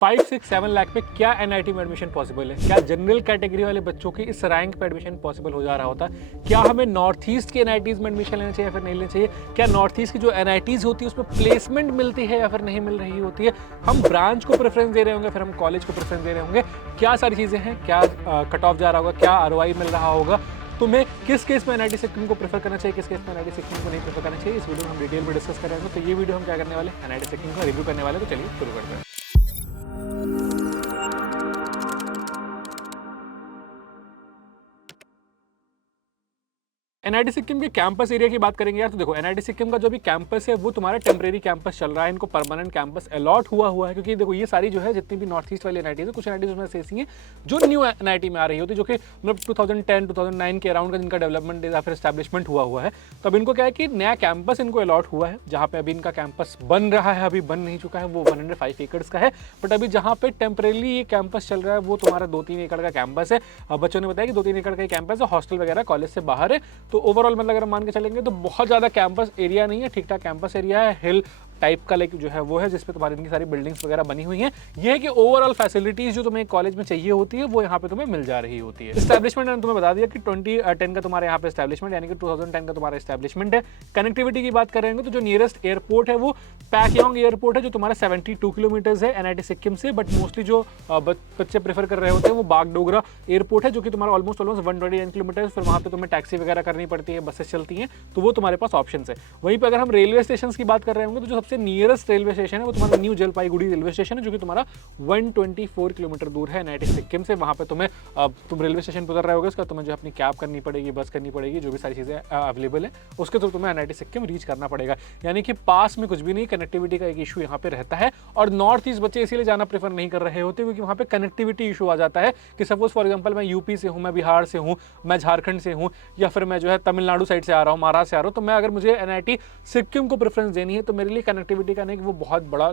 5-6-7 लाख पे क्या एनआईटी में एडमिशन पॉसिबल है? क्या जनरल कैटेगरी वाले बच्चों की इस रैंक पे एडमिशन पॉसिबल हो जा रहा होता? क्या हमें नॉर्थ ईस्ट के एनआईटीज में एडमिशन लेना चाहिए या फिर नहीं लेना चाहिए? क्या नॉर्थ ईस्ट की जो एनआईटीज होती है उसमें प्लेसमेंट मिलती है या फिर नहीं मिल रही होती है? हम ब्रांच को प्रेफरेंस दे रहे होंगे, फिर हम कॉलेज को प्रेफरेंस दे रहे होंगे, क्या सारी चीज़ें हैं, क्या कट ऑफ जा रहा होगा, क्या आरओआई मिल रहा होगा, तुम्हें किस केस में एनआईटी सिक्किम को प्रेफर करना चाहिए, किस केस में एनआईटी सिक्किम को नहीं प्रेफर करना चाहिए, इस वीडियो में हम डिटेल में डिस्कस करेंगे। तो ये वीडियो हम क्या करने वाले, एनआईटी सिक्किम का रिव्यू करने वाले। तो चलिए शुरू करते हैं। एनआईटी सिक्किम के कैंपस एरिया की बात करेंगे यार, तो देखो एनआईटी सिक्किम का जो भी कैंपस है वो तुम्हारा टेम्परेरी कैंपस चल रहा है, इनको परमानेंट कैंपस अलॉट हुआ है, क्योंकि देखो ये सारी जो है जितनी भी नॉर्थ ईस्ट वाली एनआईटी है, कुछ एनआईटी उसमें से ऐसी हैं जो न्यू एनआईटी में आ रही होती है, जो कि मतलब 2010-2009 के अराउंड का जिनका डेवलपमेंट या फिर एस्टैब्लिशमेंट हुआ है। तो अब इनको क्या है कि नया कैंपस इनको अलॉट हुआ है, जहाँ पे अभी इनका कैंपस बन रहा है, अभी बन नहीं चुका है, वो 105 एकर्स का है, बट अभी जहाँ पे टेम्परेरी ये कैंपस चल रहा है वो तुम्हारा 2-3 एकड़ का कैंपस है। बच्चों ने बताया कि 2-3 एकड़ का कैंपस है, हॉस्टल वगैरह कॉलेज से बाहर है। तो ओवरऑल मतलब अगर मान के चलेंगे तो बहुत ज़्यादा कैंपस एरिया नहीं है, ठीक ठाक कैंपस एरिया है, हिल टाइप का लाइक जो है वो है, जिसपे तुम्हारी इनकी सारी बिल्डिंग्स वगैरह बनी हुई हैं। ये है कि ओवरऑल फैसिलिटीज जो तुम्हें कॉलेज में चाहिए होती है वो यहाँ पे तुम्हें मिल जा रही होती है। एस्टैब्लिशमेंट मैंने तुम्हें बता दिया कि 2010 का तुम्हारे यहाँ पे एस्टैब्लिशमेंट, यानी कि 2010 का तुम्हारा एस्टैब्लिशमेंट है। कनेक्टिविटी की बात करेंगे तो जो नियरेस्ट एयरपोर्ट है वो पैकयोंग एयरपोर्ट है, जो तुम्हारा 72 किलोमीटर्स है एनआईटी सिक्किम से, बट मोस्टली जो बच्चे प्रेफर कर रहे होते हैं वो बागडोगरा एयरपोर्ट है, जो कि तुम्हारा ऑलमोस्ट 129 किलोमीटर, फिर वहाँ पे तुम्हें टैक्सी वगैरह करनी पड़ती है, बसेस चलती हैं, तो वो तुम्हारे पास ऑप्शन है। वहीं पर अगर हम रेलवे स्टेशन की बात कर रहे होंगे तो जो सबसे नियरेस्ट रेलवे स्टेशन है वो तुम्हारा न्यू जलपाईगुड़ी रेलवे स्टेशन है, जो कि तुम्हारा 124 किलोमीटर दूर है एनआईटी सिक्किम से। वहाँ पे तुम्हें तुम रेलवे स्टेशन पर उतर रहे होगे, उसका तुम्हें जो अपनी कैब करनी पड़ेगी, बस करनी पड़ेगी, जो भी सारी चीज़ें अवेलेबल है उसके थ्रू तुम्हें एनआईटी सिक्किम रीच करना पड़ेगा। यानी कि पास में कुछ भी नहीं, कनेक्टिविटी का एक इशू यहाँ पे रहता है। और नॉर्थ ईस्ट बच्चे इसीलिए जाना प्रेफर नहीं कर रहे होते क्योंकि वहाँ पे कनेक्टिविटी इशू आ जाता है कि सपोज फॉर एग्जाम्पल मैं यूपी से हूँ, मैं बिहार से हूँ, मैं झारखंड से हूँ, या फिर मैं जो है तमिलनाडु साइड से आ रहा हूँ, महाराष्ट्र से आ रहा हूँ, तो मैं अगर मुझे एनआईटी सिक्किम को प्रेफरेंस देनी है तो मेरे लिए कनेक्टिविटी का नहीं वो बहुत बड़ा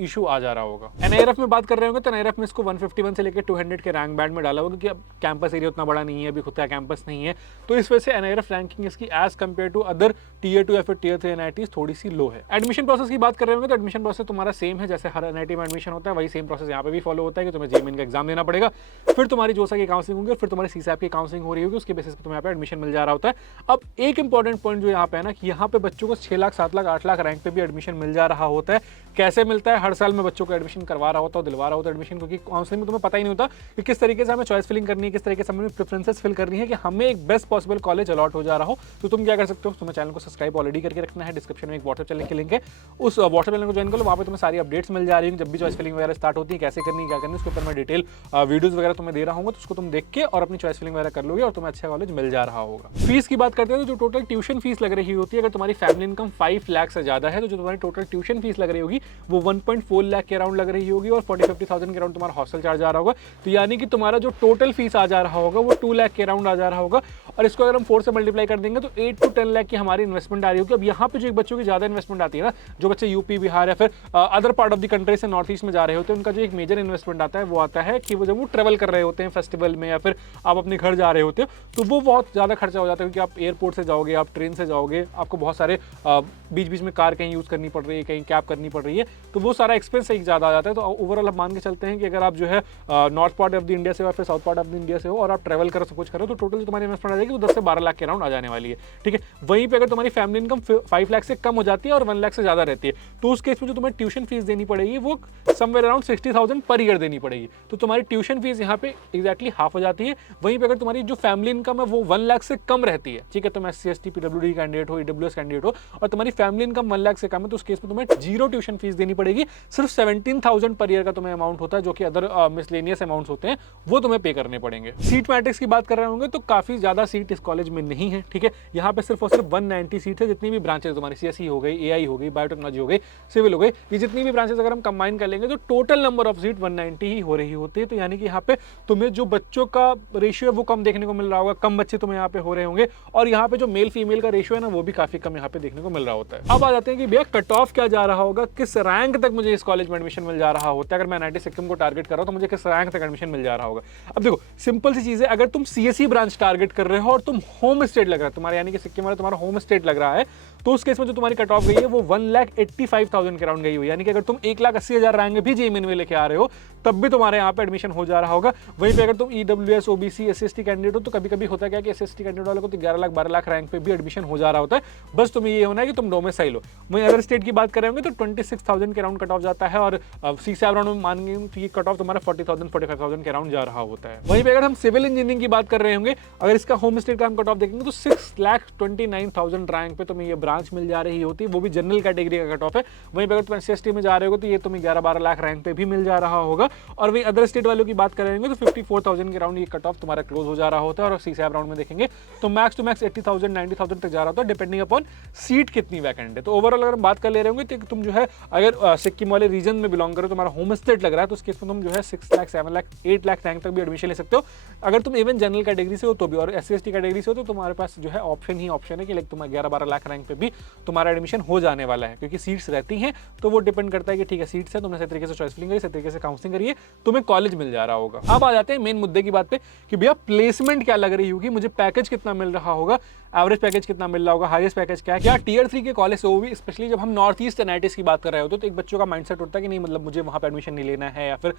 इशू आ जा रहा होगा। एनआईआरएफ में बात कर रहे होंगे तो एनआईआरएफ में इसको 151 से लेकर 200 के रैंक बैंड में डाला होगा, क्योंकि अब कैंपस एरिया उतना बड़ा नहीं है, अभी खुद का कैंपस नहीं है, तो इस वजह से एनआईआरएफ रैंकिंग इसकी as compare to other tier 2 या फिर टीयर 3 एनआईटीज थोड़ी सी लो है। एडमिशन प्रोसेस की बात कर रहे होंगे तो एडमिशन प्रोसेस तुम्हारा सेम है, जैसे हर एनआईटी में एडमिशन होता है वही सेम प्रोसेस यहाँ पे भी फॉलो होता है कि तुम्हें जेईई का एग्जाम देना पड़ेगा, फिर तुम्हारी जोसा की काउंसलिंग होगी और फिर तुम्हारी सीसैप की काउंसलिंग हो रही होगी, उसके बेसिस पर तुम्हें यहाँ पे एडमिशन मिल जा रहा होता है। अब एक इंपॉर्टेंट पॉइंट जो यहाँ पे है ना कि यहाँ पे बच्चों को 6 लाख 7 लाख 8 लाख रैंक पे भी एडमिशन मिल जा रहा होता है। कैसे मिलता है? हर साल में बच्चों को एडमिशन करवा रहा होता है, दिलवा रहा होता है एडमिशन, क्योंकि काउंसलिंग में तुम्हें पता ही नहीं होता कि किस तरीके से हमें चॉइस फिलिंग करनी है, किस तरीके से हमें प्रेफरेंसेस फिल करनी है कि हमें एक बेस्ट पॉसिबल कॉलेज अलॉट हो जा रहा हो। तो तुम क्या कर सकते हो, तुम्हें चैनल को सब्सक्राइब ऑलरेडी करके रखना है, डिस्क्रिप्शन में एक व्हाट्सएप चैनल की लिंक है, उस व्हाट्सएप चैनल को ज्वाइन करो, वहाँ पे तुम्हें सारी अपडेट्स मिल जा रही है, जब भी चॉइस फिलिंग वगैरह स्टार्ट होती है, कैसे करनी है, क्या करनी है, उसके ऊपर मैं डिटेल वीडियोज वगैरह तुम्हें दे रहा हूँ, तो उसको तुम देख के और अपनी चॉइस फिलिंग वगैरह कर लोगे और तुम्हें अच्छा कॉलेज मिल जा रहा होगा। फीस की बात करते हैं तो जो टोटल ट्यूशन फीस लग रही होती है, अगर तुम्हारी फैमिली इनकम 5 लाख से ज्यादा है तो जो तुम्हारी टोटल ट्यूशन फीस लग रही होगी वो 1.4 लाख के अराउंड लग रही होगी और 40-50,000 के अराउंड तुम्हारा हॉस्टल चार्ज आ रहा होगा। तो यानी कि तुम्हारा जो टोटल फीस आ जा रहा होगा वो 2 लाख के अराउंड आ जा रहा होगा, और इसको अगर हम 4 से मल्टीप्लाई कर देंगे तो 8 to 10 लाख की हमारी इन्वेस्टमेंट आ रही होगी। अब यहाँ पे जो एक बच्चों की ज्यादा इन्वेस्टमेंट आती है ना, जो बच्चे यूपी बिहार या फिर other part of the country से नॉर्थ ईस्ट में जा रहे होते हैं, उनका जो एक मेजर इन्वेस्टमेंट आता है वो आता है कि वो जब वो ट्रेवल कर रहे होते हैं फेस्टिवल में या फिर आप अपने घर जा रहे होते हो, तो वो बहुत ज्यादा खर्चा हो जाता है, क्योंकि आप एयरपोर्ट से जाओगे, आप ट्रेन से जाओगे, आपको बहुत सारे बीच बीच में कार कहीं यूज करनी पड़ रही है, कहीं कैब करनी पड़ रही है, तो वो सारा एक्सपेंस एक ज्यादा आ जाता है। तो ओवरऑल आप मान के चलते हैं कि अगर आप जो है north part of the India से हो या फिर south part of the India से हो और आप ट्रैवल करो, सब कुछ करो, तो टोटल जो तुम्हारी इन्वेस्टमेंट आ जाएगी वो 10 से 12 लाख के अराउंड आ जाने वाली है। ठीक है, वहीं पे अगर तुम्हारी फैमिली इनकम 5 लाख से कम हो जाती है और 1 लाख से ज्यादा रहती है, तो उस केस में जो तुम्हें ट्यूशन फीस देनी पड़ेगी वो समवेयर अराउंड 60,000 पर ईयर देनी पड़ेगी। तो तुम्हारी ट्यूशन फीस यहाँ पे एक्जैक्टली हाफ हो जाती है। वहीं पे अगर तुम्हारी जो फैमिली इनकम है वो 1 लाख से कम रहती है, ठीक है, तुम SC ST PWD कैंडिडेट हो, EWS कैंडिडेट हो और तुम्हारी फैमिली इनकम 1 लाख से कम है, तो उस केस में तुम्हें 0 ट्यूशन फीस देनी पड़ेगी। सिर्फ 17,000 पर ईयर का तुम्हें अमाउंट होता है, जो कि अदर मिसलेनियस अमाउंट्स होते हैं वो तुम्हें पे करने पड़ेंगे। सीट मैट्रिक्स की बात कर रहे होंगे तो काफी ज्यादा सीट इस कॉलेज में नहीं है, ठीक है, यहाँ पे सिर्फ और सिर्फ 190 सीट है। जितनी भी ब्रांचेस तुम्हारी CSE हो गई, AI हो गई, बायोटेक्नोलॉजी हो गई, सिविल हो गई, ये जितनी भी ब्रांचेस अगर हम कंबाइन कर लेंगे तो टोटल नंबर ऑफ सीट 190 ही हो रही होती है। तो यानी कि यहाँ पे तुम्हें जो बच्चों का रेशियो है वो कम देखने को मिल रहा होगा, कम बच्चे तुम्हें यहाँ पे हो रहे होंगे, और यहाँ पे जो मेल फीमेल का रेशियो है ना वो भी काफी कम यहाँ पे देखने को मिल रहा होता है। अब आ जाते हैं कि भैया कट ऑफ क्या जा रहा होगा, किस रैंक तक मुझे इस कॉलेज में एडमिशन मिल जा रहा होता है। अगर मैं एनआईटी सिक्किम को टारगेट कर रहा हूँ तो मुझे किस रैंक तक एडमिशन मिल जा रहा होगा। अब देखो सिंपल सी चीज है, अगर तुम CSE ब्रांच टारगेट कर रहे हो और तुम होम स्टेट लग रहा है तुम्हारा, यानी कि सिक्किम वाला तुम्हारा होम स्टेट लग रहा है, तो उस केस में जो तुम्हारी कट ऑफ गई है वो 1,85,000 के अराउंड गई हुई, यानी कि अगर तुम 1,80,000 रैंक भी जेईई में लेके आ रहे हो तब भी तुम्हारे यहाँ पे एडमिशन हो जा रहा होगा। वहीं पे अगर तुम ईडब्ल्यूएस, ओबीसी, एससी कैंडिडेट हो तो कभी कभी होता क्या कि एससी कैंडिडेट वालों को तो 11 लाख 12 लाख रैंक पे भी एडमिशन हो जा रहा होता है। बस तुम्हें ये होना है कि तुम डोमिसाइल हो। वहीं अदर स्टेट की बात करेंगे तो 26,000 के अराउंड कट ऑफ जाता है, और सीसैब राउंड में मानेंगे तो ये कट ऑफ तुम्हारा 40,000 45,000 के अराउंड जा रहा होता है। वहीं पे अगर हम सिविल इंजीनियरिंग की बात कर रहे होंगे, अगर इसका होम स्टेट का हम कट ऑफ देखेंगे तो 6,29,000 रैंक पे तुम्हें ये ब्रांच मिल जा रही होती है, वो भी जनरल कैटेगरी का कट ऑफ है। वहीं पे अगर तुम एससी में जा रहे हो तो ये तुम्हें 11-12 लाख रैंक पे भी मिल जा रहा होगा। और वहीं अदर स्टेट वालों की बात करेंगे तो 54,000 के राउंड ये कट ऑफ तुम्हारा क्लोज हो जा रहा होता है। और सीसैब राउंड में देखेंगे तो मैक्स टू मैक्स 80,000 90,000 तक जा रहा होता है, डिपेंडिंग अपॉन सीट कितनी वैकेंट है। तो ओवरऑल अगर हम बात कर ले रहे होंगे तो तुम जो है अगर सिक्किम वाले रीजन में बिलोंग करो, तुम्हारा होम स्टेट लग रहा है, तो उस केस में तुम जो है 6 लाख 7 लाख 8 लाख रैंक तक भी एडमिशन ले सकते हो। अगर तुम इवन जनरल कैटेगरी से हो तो भी, और SC/ST कैटेगरी से हो तो तुम्हारे पास जो है ऑप्शन ही ऑप्शन है कि लाइक तुम्हारा 11-12 लाख रैंक पे भी तुम्हारा एडमिशन हो जाने वाला है, क्योंकि सीट्स रहती हैं। तो वो डिपेंड करता है कि ठीक है सीट्स है, तुमने सही तरीके से चॉइस फिलिंग करी, सही तरीके से काउंसलिंग करिए, तुम्हें कॉलेज मिल जा रहा होगा। अब आ जाते हैं मेन मुद्दे की बात पे कि भैया प्लेसमेंट क्या लग रही होगी, मुझे पैकेज कितना मिल रहा होगा, एवरेज पैकेज कितना मिल रहा होगा, हाईएस्ट पैकेज क्या है, क्या टियर 3 के कॉलेज से, वो भी स्पेशली जब हम नॉर्थ ईस्ट एनआईटीज की बात कर रहे होते तो एक बच्चों का माइंडसेट होता है कि नहीं मतलब मुझे वहाँ पे एडमिशन नहीं लेना है, या फिर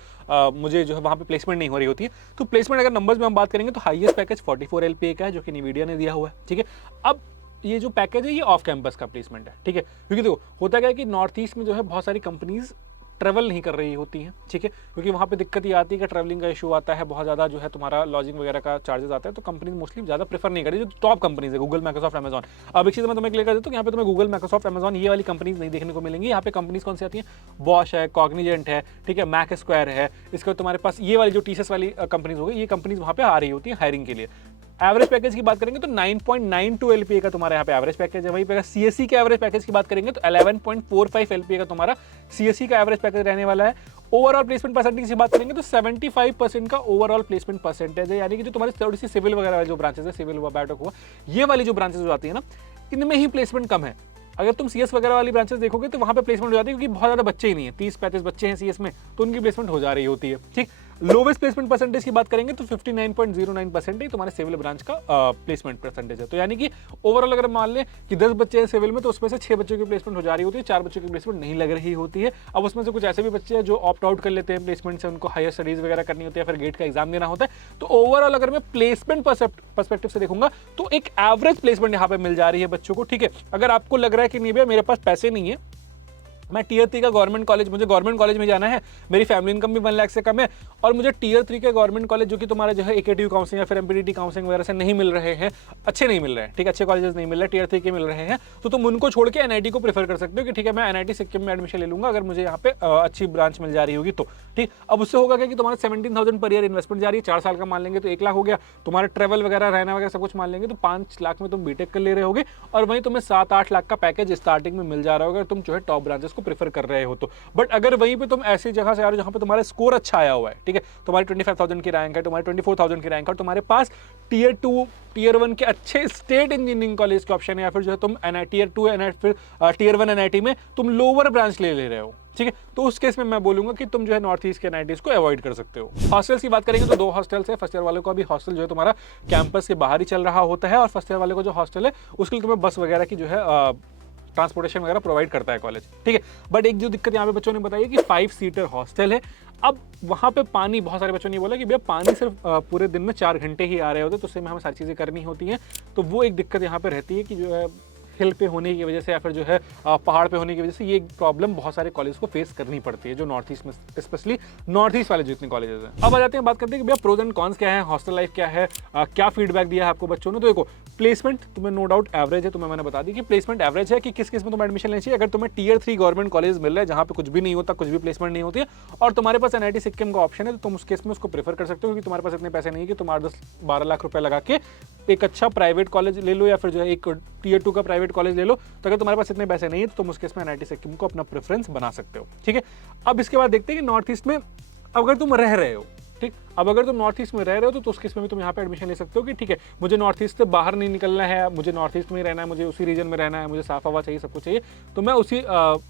मुझे जो है वहाँ पे प्लेसमेंट नहीं हो रही होती है। तो प्लेसमेंट अगर नंबर्स में हम बात करेंगे तो हाईएस्ट पैकेज 44 LPA का है, जो कि NVIDIA ने दिया हुआ है। ठीक है, अब ये जो पैकेज है ये ऑफ कैंपस का प्लेसमेंट है। ठीक है, क्योंकि देखो होता क्या है कि नॉर्थ ईस्ट में जो है बहुत सारी कंपनीज ट्रैवल नहीं कर रही होती हैं। ठीक है, क्योंकि वहाँ पे दिक्कत ये आती है कि ट्रैवलिंग का इशू आता है, बहुत ज़्यादा जो है तुम्हारा लॉजिंग वगैरह का चार्जेस आता है, तो कंपनीज मोस्टली ज़्यादा प्रेफर नहीं करी, जो टॉप कंपनीज है गूगल, माइक्रोसॉफ्ट, अमेजॉन। अब एक चीज़ मैं तुम्हें क्लियर कर देता हूँ, यहाँ पे तुम्हें गूगल, माइक्रोसॉफ्ट, अमेजॉन ये वाली कंपनीज नहीं देखने को मिलेंगी। यहाँ पे कंपनीज कौन सी आती हैं, बॉश है, कॉग्निजेंट है, ठीक है, मैक स्क्वायर है, इसके बाद तुम्हारे पास ये वाली जो टीसीएस वाली कंपनीज हो गई, ये कंपनीज वहाँ पे आ रही होती है हायरिंग के लिए। एवरेज पैकेज की बात करेंगे तो 9.92 LPA का तुम्हारा यहाँ पे एवरेज पैकेज है। वहीं पे CSE के एवरेज पैकेज की बात करेंगे तो 11.45 LPA का तुम्हारा CSE का एवरेज पैकेज रहने वाला है। ओवरऑल प्लेसमेंट परसेंटेज की बात करेंगे तो 75% का ओवरऑल प्लेसमेंट परसेंटेज है, यानी कि जो तुम्हारी थोड़ी सी सिविल वगैरह वाली जो ब्रांचेस है, सिविल हुआ, बायोटेक हुआ, ये वाली जो ब्रांचेस जो आती है ना, इनमें ही प्लेसमेंट कम है। अगर तुम CS वगैरह वाली ब्रांचेस देखोगे तो वहाँ पे प्लेसमेंट हो जाती है, क्योंकि बहुत ज़्यादा बच्चे ही नहीं है, 30-35 बच्चे हैं CS में, तो उनकी प्लेसमेंट हो जा रही होती है। ठीक, लोवेस्ट प्लेसमेंट परसेंटेज की बात करेंगे तो 59.09% ही तुम्हारे सिविल ब्रांच का प्लेसमेंट परसेंटेज है। तो यानी कि ओवरऑल अगर मान लें कि 10 बच्चे हैं सिविल में, तो उसमें से 6 बच्चों की प्लेसमेंट हो जा रही होती है, 4 बच्चों की प्लेसमेंट नहीं लग रही होती है। अब उसमें से कुछ ऐसे भी बच्चे हैं जो ऑप्ट आउट कर लेते हैं प्लेसमेंट से, उनको हायर स्टडीज वगैरह करनी होती है, फिर गेट का एग्जाम देना होता है। तो ओवरऑल अगर मैं प्लेसमेंट पर्सपेक्टिव से देखूंगा तो एक एवरेज प्लेसमेंट यहाँ पे मिल जा रही है बच्चों को। ठीक है, अगर आपको लग रहा है कि नहीं भैया मेरे पास पैसे नहीं है, मैं टियर 3 का गवर्नमेंट कॉलेज, मुझे गवर्नमेंट कॉलेज में जाना है, मेरी फैमिली इनकम भी 1 लाख से कम है, और मुझे टियर 3 के गवर्नमेंट कॉलेज जो कि तुम्हारा जो है AKTU काउंसलिंग या फिर MPDT काउंसलिंग वगैरह से नहीं मिल रहे हैं, अच्छे नहीं मिल रहे हैं, ठीक है, अच्छे कॉलेजेस नहीं मिल रहे, टियर 3 के मिल रहे हैं, तो तुम उनको छोड़ के NIT को प्रेफर कर सकते हो कि ठीक है मैं NIT सिक्किम में एडमिशन ले लूंगा अगर मुझे यहाँ पे अच्छी ब्रांच मिल जा रही होगी तो। ठीक, अब उससे होगा क्या कि तुम्हारा 17,000 पर ईयर इन्वेस्टमेंट जा रही है, 4 साल का मान लेंगे तो 1 लाख हो गया, तुम्हारा ट्रैवल वगैरह रहना वगैरह सब कुछ मान लेंगे तो 5 लाख में तुम बीटेक कर ले रहे होगे, और वहीं तुम्हें 7-8 लाख का पैकेज स्टार्टिंग में मिल जा रहा होगा, तुम जो है टॉप ब्रांचेस को प्रेफर कर रहे हो तो। बट अगर वहीं पे तुम ऐसी जगह से आ रहे हो जहां पे तुम्हारा स्कोर अच्छा आया हुआ है, ठीक है, तुम्हारी 25,000 की रैंक है, तुम्हारी 24,000 की रैंक है, और तुम्हारे पास टियर 2 टियर 1 के अच्छे स्टेट इंजीनियरिंग कॉलेज के ऑप्शन है, या फिर जो है तुम टियर 2 फिर टियर 1 NIT में तुम लोअर ब्रांच ले रहे हो, ठीक है, तो उस केस में मैं बोलूंगा कि तुम जो है नॉर्थ ईस्ट के NITs को अवॉइड कर सकते हो। हॉस्टल्स की बात करेंगे तो 2 हॉस्टल्स है। फर्स्ट ईयर वालों का भी हॉस्टल जो है तुम्हारा कैंपस के बाहर ही चल रहा होता है, और फर्स्ट ईयर वाले को जो हॉस्टल है उसके लिए तुम्हें बस वगैरह की जो है ट्रांसपोर्टेशन वगैरह प्रोवाइड करता है कॉलेज। ठीक है, बट एक जो दिक्कत यहाँ पे बच्चों ने बताई है कि 5 सीटर हॉस्टल है। अब वहाँ पे पानी, बहुत सारे बच्चों ने बोला कि भैया पानी सिर्फ पूरे दिन में 4 घंटे ही आ रहे होते, तो उससे में हमें सारी चीज़ें करनी होती हैं, तो वो एक दिक्कत यहाँ पे रहती है कि जो है हिल पे होने की वजह से या फिर जो है पहाड़ पे होने की वजह से ये प्रॉब्लम बहुत सारे कॉलेज को फेस करनी पड़ती है, जो नॉर्थ ईस्ट में, स्पेशली नॉर्थ ईस्ट वाले जितने कॉलेजेस हैं। अब आ जाते हैं, बात करते हैं कि भैया प्रोज एंड कॉन्स क्या है, हॉस्टल लाइफ क्या है, क्या फीडबैक दिया है आपको बच्चों ने। तो देखो प्लेसमेंट तुम्हें नो डाउट एवरेज है, तुम्हें मैंने बता दी कि प्लेसमेंट एवरेज है कि किस किस में तुम्हें एडमिशन लेनी चाहिए। अगर तुम्हें टियर 3 गवर्नमेंट कॉलेज मिल रहा है जहाँ पे कुछ भी नहीं होता, कुछ भी प्लेसमेंट नहीं होती है, और तुम्हारे पास NIT सिक्किम का ऑप्शन है, तो तुम उस केस में उसको प्रेफर कर सकते हो, क्योंकि तुम्हारे पास इतने पैसे नहीं है कि तुम 8-10-12 लाख रुपए लगा के एक अच्छा प्राइवेट कॉलेज ले लो, या फिर जो है एक टियर 2 का प्राइवेट कॉलेज ले लो। तो अगर तुम्हारे पास इतने पैसे नहीं है तो तुम उस केस में NIT सिक्किम को अपना प्रेफरेंस बना सकते हो। ठीक है, अब इसके बाद देखते हैं कि नॉर्थ ईस्ट में अगर तुम रह रहे हो, ठीक, अब अगर तुम नॉर्थ ईस्ट में रह रहे हो तो उस केस में भी तुम यहाँ पे एडमिशन ले सकते हो कि ठीक है मुझे नॉर्थ ईस्ट से बाहर नहीं निकलना है, मुझे नॉर्थ ईस्ट में ही रहना है, मुझे उसी रीजन में रहना है, मुझे साफ हवा चाहिए, सब कुछ चाहिए, तो मैं उसी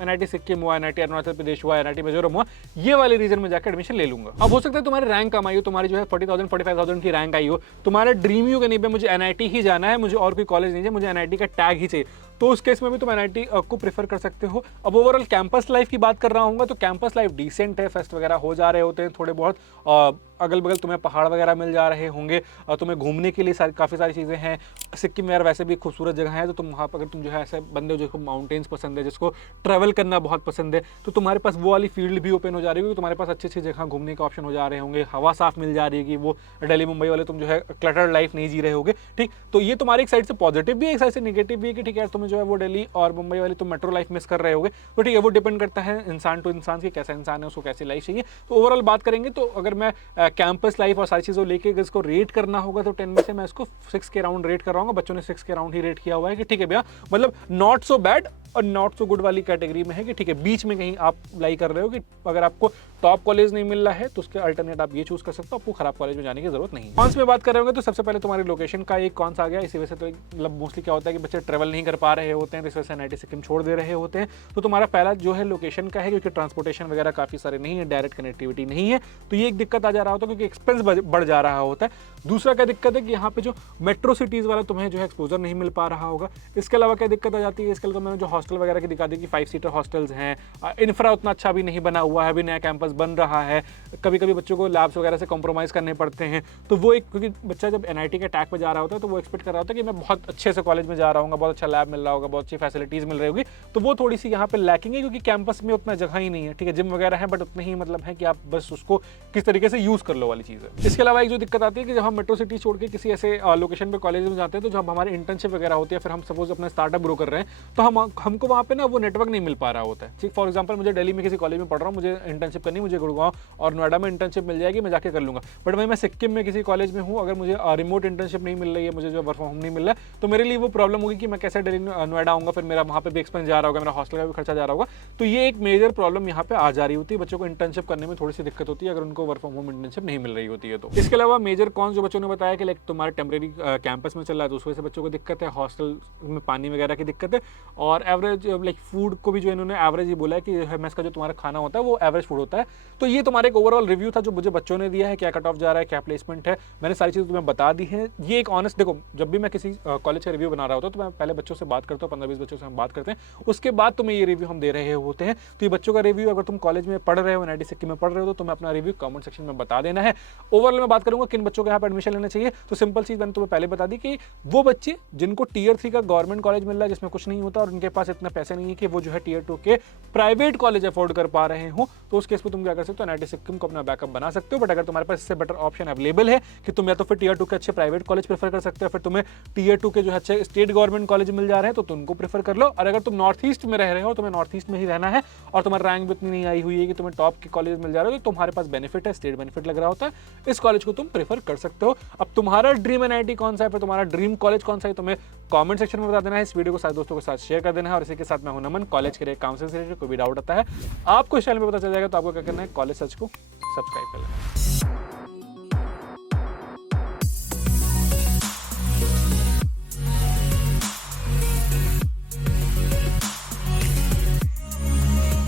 NIT सिक्किम हुआ, NIT अरुणाचल प्रदेश हुआ, NIT मिजोरम हुआ, ये वाले रीजन में जाकर एडमिशन ले लूंगा। अब हो सकता है तुम्हारी रैंक कम आई हो, तुम्हारी जो है 40,000 45,000 की रैंक आई हो, तुम्हारा ड्रीम ही हो कि नहीं भाई मुझे NIT ही जाना है, मुझे और कोई कॉलेज नहीं चाहिए, मुझे NIT का टैग ही चाहिए, तो उस केस में भी तुम NIT को प्रेफर कर सकते हो। अब ओवरऑल कैंपस लाइफ की बात कर रहा हूँ तो कैंपस लाइफ डिसेंट है, फेस्ट वगैरह हो जा रहे होते हैं थोड़े बहुत, अगल बगल तुम्हें पहाड़ वगैरह मिल जा रहे होंगे, तुम्हें घूमने के लिए काफ़ी सारी चीज़ें हैं। सिक्किम में यार वैसे भी खूबसूरत जगह है, तो तुम वहाँ पर अगर तुम जो है ऐसे बंदे हो जिसको माउंटेन्स पसंद है, जिसको ट्रैवल करना बहुत पसंद है, तो तुम्हारे पास वो वाली फील्ड भी ओपन हो जा रही होगी, तुम्हारे पास अच्छी अच्छी जगह घूमने का ऑप्शन हो जा रहे होंगे, हवा साफ मिल जा रही है कि वो दिल्ली मुंबई वाले तुम जो है क्लटर्ड लाइफ नहीं जी रहे होगे। ठीक, तो ये तुम्हारी एक साइड से पॉजिटिव भी है, एक साइड से नेगेटिव भी है कि ठीक है तुम्हें जो है वो दिल्ली और मुंबई वाली तुम मेट्रो लाइफ मिस कर रहे होगे, तो ठीक है वो डिपेंड करता है इंसान टू इंसान की, कैसा इंसान है उसको कैसी लाइफ चाहिए। तो ओवरऑल बात करेंगे तो अगर मैं कैंपस लाइफ और सारी चीज़ों लेके अगर इसको रेट करना होगा तो 10 में से मैं इसको 6 के राउंड रेट कर रहा हूँ। बच्चों ने 6 के राउंड ही रेट किया हुआ है कि ठीक है भैया मतलब नॉट सो बैड और नॉट सो गुड वाली कैटेगरी में है कि ठीक है बीच में कहीं आप लाई कर रहे हो कि अगर आपको टॉप कॉलेज नहीं मिल रहा है तो उसके अल्टरनेट आप ये चूज कर सकते हो, आपको खराब कॉलेज में जाने की जरूरत नहीं है। कॉन्स में बात कर रहे होंगे तो सबसे पहले तुम्हारी लोकेशन का एक कॉन्स आ गया, इसी वजह से तो मतलब मोस्टली क्या होता है कि बच्चे ट्रेवल नहीं कर पा रहे होते हैं, इस वजह से NIT सिक्किम छोड़ दे रहे होते हैं। तो तुम्हारा पहला जो है लोकेशन का है, क्योंकि ट्रांसपोर्टेशन वगैरह काफी सारे नहीं है, डायरेक्ट कनेक्टिविटी नहीं है, तो ये एक दिक्कत आ जा रहा होता है क्योंकि एक्सपेंस बढ़ जा रहा होता है। दूसरा क्या दिक्कत है कि यहाँ पे जो मेट्रो सिटीज वाला तुम्हें जो है एक्सपोजर नहीं मिल पा रहा होगा। इसके अलावा क्या दिक्कत आ जाती है, इसके अलावा मैंने जो हॉस्टल वगैरह की दिखा दी कि 5 सीटर हॉस्टल्स हैं, इंफ्रा उतना अच्छा भी नहीं बना हुआ है, अभी नया कैंपस बन रहा है, कभी कभी बच्चों को लैब्स वगैरह से कॉम्प्रोमाइज़ करने पड़ते हैं। तो वो एक क्योंकि बच्चा जब NIT के टैग पे जा रहा होता है तो वो एक्सपेक्ट कर रहा होता है कि मैं बहुत अच्छे से कॉलेज में जा रहा हूँ, बहुत अच्छा लैब मिल रहा होगा, बहुत अच्छी फैसिलिटीज़ मिल रही होगी, तो वो थोड़ी सी यहाँ पे लैकिंग है क्योंकि कैंपस में उतना जगह ही नहीं है। ठीक है जिम वगैरह है बट उतने ही मतलब है कि आप बस उसको किस तरीके से यूज़ कर लो वाली चीज़ है। इसके अलावा एक जो दिक्कत आती है कि जब हम मेट्रो सिटी छोड़ के किसी ऐसे लोकेशन पे कॉलेज में जाते हैं तो जब हमारी इंटर्नशिप वगैरह होती है, फिर हम सपोज अपना स्टार्टअप ग्रो कर रहे हैं तो हमको वहाँ पे ना वो नेटवर्क नहीं मिल पा रहा होता है। ठीक फॉर एग्जाम्पल मुझे दिल्ली में किसी कॉलेज में पढ़ रहा हूँ, मुझे इंटर्नशिप करनी, मुझे गुड़गांव और नोएडा में इंटर्नशिप मिल जाएगी, मैं जाके कर लूँगा। बट मैं सिक्किम में किसी कॉलेज में हूँ, अगर मुझे रिमोट इंटर्नशिप नहीं मिल रही है, मुझे जो वर्क फ्रॉम होम नहीं मिल रहा है, तो मेरे लिए वो प्रॉब्लम होगी कि मैं कैसे दिल्ली नोएडा आऊँगा, फिर मेरा वहाँ पे भी एक्सपेंस जा रहा होगा, मेरा हॉस्टल का भी खर्चा जा रहा होगा। तो ये एक मेजर प्रॉब्लम यहाँ पे आ जा रही होती है, बच्चों को इंटर्नशिप करने में थोड़ी सी दिक्कत होती है अगर उनको वर्क फ्रॉम होम इंटर्नशिप नहीं मिल रही होती है। तो इसके अलावा मेजर कॉन्स जो बच्चों ने बताया कि लाइक तुम्हारे टेम्परेरी कैंपस में चल रहा है तो उस वजह से बच्चों को दिक्कत है, हॉस्टल में पानी वगैरह की दिक्कत है, और एवरेज लाइक फूड को भी जो इन्होंने एवरेज ही बोला है कि मेस का जो तुम्हारा खाना होता है वो एवरेज फूड होता है। तो ये तुम्हारे एक ओवरऑल रिव्यू था जो मुझे बच्चों ने दिया है, क्या कट ऑफ जा रहा है, क्या प्लेसमेंट है, मैंने सारी चीज़ें तुम्हें बता दी है। ये एक ऑनेस्ट, देखो जब भी मैं किसी कॉलेज का रिव्यू बना रहा होता हूँ तो मैं पहले बच्चों से बात करता हूँ, 15-20 बच्चों से हम बात करते हैं, उसके बाद तुम्हें ये रिव्यू हम दे रहे होते हैं। तो ये बच्चों का रिव्यू, अगर तुम कॉलेज में पढ़ रहे हो, NIT सिक्किम में पढ़ रहे हो, तो तुम्हें अपना रिव्यू कमेंट सेक्शन में बता देना है। ओवरऑल मैं बात करूंगा किन बच्चों को यहाँ पर एडमिशन लेना चाहिए, तो सिंपल चीज़ मैंने तुम्हें पहले बता दी कि वो बच्चे जिनको Tier 3 का गवर्नमेंट कॉलेज मिल रहा है जिसमें कुछ नहीं होता और उनके पास इतना पैसे नहीं है कि वो जो है Tier 2 के प्राइवेट कॉलेज अफोर्ड कर पा रहे हो, तो उस केस में तुम क्या कर सकते हो, NIT सिक्किम को अपना बैकअप बना सकते हो। बट अगर तुम्हारे पास इससे बेटर ऑप्शन अवेलेबल है कि तुम या तो फिर Tier 2 के अच्छे प्राइवेट कॉलेज प्रेफर कर सकते हो, फिर तुम्हें Tier 2 के जो अच्छे स्टेट गवर्नमेंट कॉलेज मिल जा रहे हैं तो तुम उनको प्रेफर कर लो। और अगर तुम नॉर्थ ईस्ट में रह रहे हो, तुम्हें नॉर्थ ईस्ट में ही रहना है और तुम्हारा रैंक भी इतनी नहीं आई हुई है कि तुम्हें टॉप के कॉलेज मिल जा रहे हो, तो तुम्हारे पास बेनिफिट है, स्टेट बेनिफिट लग रहा होता है, इस कॉलेज को तुम प्रेफर कर सकते हो। अब तुम्हारा ड्रीम NIT कौन सा है, फिर तुम्हारा ड्रीम कॉलेज कौन सा है, तुम्हें कमेंट सेक्शन में बता देना है। इस वीडियो को सारे दोस्तों के साथ शेयर कर देना है। और इसी के साथ मैं हूं नमन, कॉलेज के लिए काउंसलिंग से रिलेटेड कोई भी डाउट आता है आपको इस चैनल में पता चल जाएगा, तो आपको क्या करना है, कॉलेज सर्च को सब्सक्राइब कर लेना।